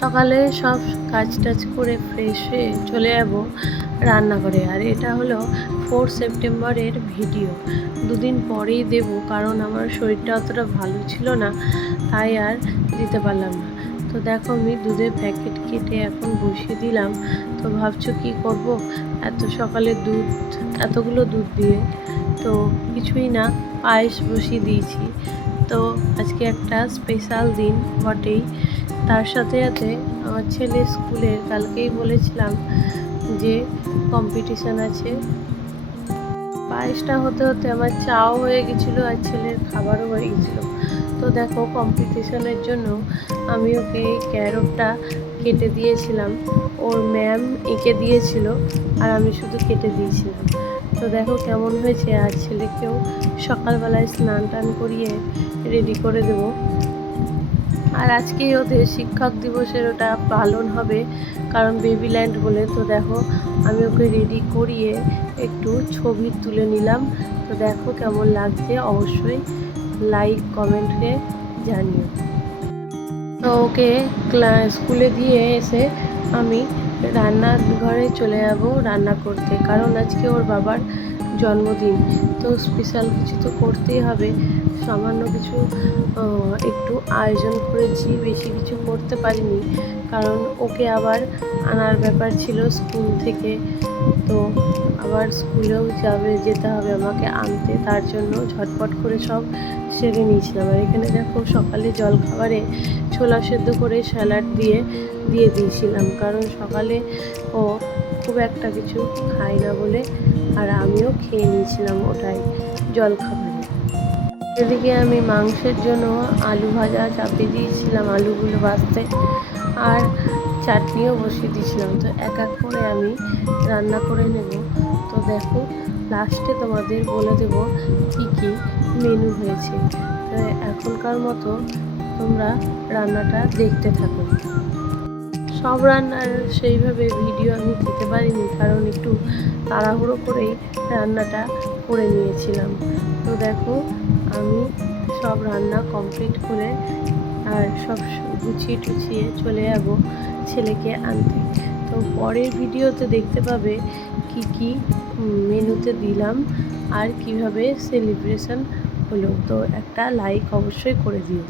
সকালে সব কাজ টাজ করে ফ্রেশ হয়ে চলে যাব রান্নাঘরে। আর এটা হলো 4 সেপ্টেম্বরের ভিডিও, দুদিন পরেই দেব, কারণ আমার শরীরটা অতটা ভালো ছিল না, তাই আর দিতে পারলাম না। তো দেখো আমি দুধের প্যাকেট কেটে এখন বসিয়ে দিলাম। তো ভাবছো কি করব এত সকালে দুধ, এতগুলো দুধ দিয়ে? তো কিছুই না, পায়েস বসিয়ে দিয়েছি। তো আজকে একটা স্পেশাল দিন বটেই। তার সাথে সাথে আমার ছেলের স্কুলের, কালকেই বলেছিলাম যে কম্পিটিশান আছে। পায়েসটা হতে হতে আমার চাও হয়ে গেছিলো আর ছেলের খাবারও হয়ে গেছিলো। তো দেখো কম্পিটিশানের জন্য আমি ওকে ক্যারটটা কেটে দিয়েছিলাম, ওর ম্যাম এঁকে দিয়েছিল আর আমি শুধু কেটে দিয়েছিলাম। তো দেখো কেমন হয়েছে। আর ছেলেকেও সকালবেলায় স্নান টান করিয়ে রেডি করে দেবো। আর আজকেই ওদের শিক্ষক দিবসের ওটা পালন হবে, কারণ বেবিল্যান্ড বলে। তো দেখো আমি ওকে রেডি করিয়ে একটু ছবি তুলে নিলাম। তো দেখো কেমন লাগছে, অবশ্যই লাইক কমেন্টে জানিও। তো ওকে স্কুলে দিয়ে এসে আমি রান্নাঘরে চলে যাব রান্না করতে, কারণ আজকে ওর বাবার জন্মদিন। তো স্পেশাল কিছু তো করতেই হবে। সামান্য কিছু একটু আয়োজন করেছি, বেশি কিছু করতে পারিনি, কারণ ওকে আবার আনার ব্যাপার ছিল স্কুল থেকে। তো আবার স্কুলেও যেতে হবে আমাকে আনতে, তার জন্য ঝটপট করে সব সেরে নিয়েছিলাম। আর এখানে দেখো সকালে জলখাবারে ছোলা সেদ্ধ করে স্যালাড দিয়ে দিয়েছিলাম, কারণ সকালে ও খুব একটা কিছু খায় না বলে। আর আমিও খেয়ে নিয়েছিলাম ওটাই জলখাবারে। এদিকে আমি মাংসের জন্য আলু ভাজা চাপিয়ে দিয়েছিলাম, আলুগুলো ভাজতে, আর চাটনিও বসিয়ে দিয়েছিলাম। তো এক এক করে আমি রান্না করে নেব। তো দেখো লাস্টে তোমাদের বলে দেব কি কি মেনু হয়েছে। তো এখনকার মতো তোমরা রান্নাটা দেখতে থাকো। সব রান্নার সেইভাবে ভিডিও আমি দিতে পারিনি, কারণ একটু তাড়াহুড়ো করেই রান্নাটা করে নিয়েছিলাম। তো দেখো আমি সব রান্না কমপ্লিট করে আর সব গুছিয়ে টুছিয়ে চলে যাব ছেলেকে আনতে। তো পরের ভিডিওতে দেখতে পাবে কি কি মেনুতে দিলাম আর কিভাবে সেলিব্রেশন হলো। তো একটা লাইক অবশ্যই করে দিও।